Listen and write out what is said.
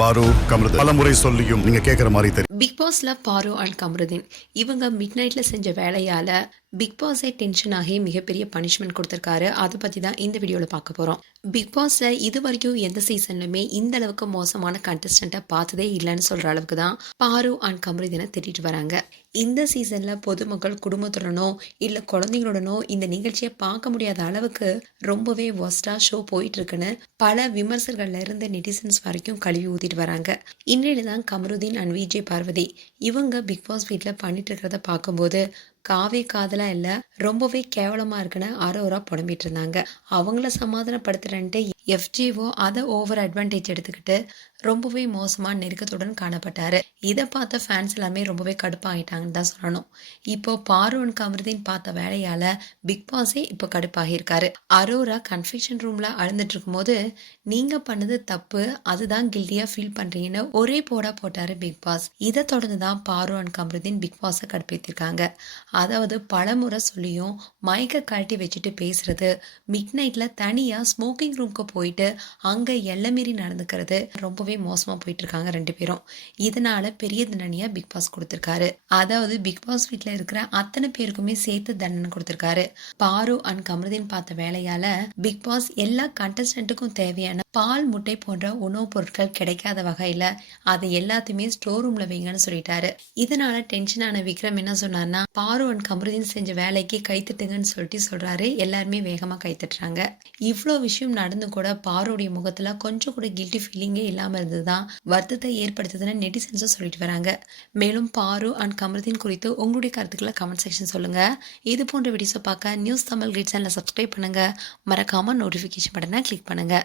பாரு கமருதீன் பல முறை சொல்லியும் நீங்க கேக்குற மாதிரி தெரியும். பிக் பாஸ்ல பாரு அண்ட் கமருதீன் இவங்க மிட் நைட்ல செஞ்ச வேலையால பிக் பாஸே டென்ஷன் ஆகி மிகப்பெரிய பனிஷ்மெண்ட் கொடுத்திருக்காரு. அதை பத்தி தான் இந்த வீடியோல பார்க்க போறோம். பிக் பாஸ்ல இது வரைக்கும் எந்த சீசன்லுமே இந்த அளவுக்கு மோசமான கண்டஸ்டன்ட்டை பார்த்ததே இல்லைன்னு சொல்ற அளவுக்கு தான் பாரு அண்ட் கமருதீனை திட்டிட்டு வராங்க. இந்த சீசன்ல பொதுமக்கள் குடும்பத்துடனோ இல்ல குழந்தைங்களுடனோ இந்த நிகழ்ச்சியை பார்க்க முடியாத அளவுக்கு ரொம்பவே ஒஸ்டா ஷோ போயிட்டு இருக்குன்னு பல விமர்சகர்கள்ல இருந்து நெட்டிசன்ஸ் வரைக்கும் கழுவி ஊத்திட்டு வராங்க. இன்றையில தான் கமருதீன் அண்ட் விஜய் பார்வதி இவங்க பிக் பாஸ் வீட்ல பண்ணிட்டு இருக்கிறத பார்க்கும்போது காவே காதலா இல்ல ரொம்பவே கேவலமா இருக்குன்னு அரோரா புலம்பிட்டு இருந்தாங்க. அவங்கள சமாதானப்படுத்துறேன்ட்டு எஃப்ஜிஓ அதை ஓவர் அட்வான்டேஜ் எடுத்துக்கிட்டு ரொம்பவே மோசமா நெருக்கத்துடன் காணப்பட்டாரு. இதை பார்த்த ஃபேன்ஸ் எல்லாமே ரொம்பவே கடுப்பாகிட்டாங்கன்னு தான் சொல்லணும். இப்போ பாரு அண்ட் கமருதீன் பார்த்த வேலையால பிக் பாஸே இப்போ கடுப்பாகியிருக்காரு. அரோரா கன்ஃபெக்ஷன் ரூம்ல அழுந்துட்டு இருக்கும் போது நீங்க பண்ணது தப்பு, அதுதான் கில்டியா ஃபீல் பண்றீங்கன்னு ஒரே போட்டாரு பிக் பாஸ். இதை தொடர்ந்து தான் பாரு அண்ட் கமருதீன் பிக் பாஸை கடுப்பேற்றிருக்காங்க. அதாவது பலமுறை சொல்லியும் மைக்கை கழட்டி வச்சுட்டு பேசுறது, மிட் நைட்ல தனியா ஸ்மோக்கிங் ரூம்க்கு போயிட்டு அங்க எல்லை மீறி நடந்துக்கிறது ரொம்பவே மோசமா போயிட்டு இருக்காங்க ரெண்டு பேரும். இதனால பெரிய தண்டனையா பிக் பாஸ் கொடுத்திருக்காரு. அதாவது பிக் பாஸ் வீட்ல இருக்கிற அத்தனை பேருக்குமே சேர்த்து தண்டனை கொடுத்திருக்காரு. பாரு அண்ட் கமருதீன் பார்த்த வேலையால பிக் பாஸ் எல்லா கண்டஸ்டன்ட்டுக்கும் தேவையான பால் முட்டை போன்ற உணவுப் பொருட்கள் கிடைக்காத வகையில அதை எல்லாத்தையுமே ஸ்டோர் ரூம்ல வைங்கன்னு சொல்லிட்டாரு. இதனால டென்ஷனான விக்ரம் என்ன சொன்னார்னா, பாரு அண்ட் கமருதீன் செஞ்ச வேலைக்கு கைத்தட்டுங்கன்னு சொல்லிட்டு சொல்றாரு. எல்லாருமே வேகமா கைத்தட்டுறாங்க. இவ்வளோ விஷயம் நடந்து கூட பாருடைய முகத்துல கொஞ்சம் கூட கில்ட்டி ஃபீலிங்கே இல்லாம இருந்ததுதான் வருத்தத்தை ஏற்படுத்துதுன்னு நெட்டிசன்ஸும் சொல்லிட்டு வராங்க. மேலும் பாரு அண்ட் கமருதீன் குறித்து உங்களுடைய கருத்துக்களை கமெண்ட் செக்ஷன் சொல்லுங்க. இது போன்ற வீடியோஸை பார்க்க நியூஸ் தமிழ் கிளிட்ஸ் சேனலை சப்ஸ்கிரைப் பண்ணுங்க. மறக்காம நோட்டிஃபிகேஷன் பட்டனை கிளிக் பண்ணுங்க.